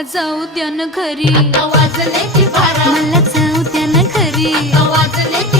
मला जाऊ द्या ना घरी, वाजले की बारा, मला जाऊ द्या ना घरी. वाजले की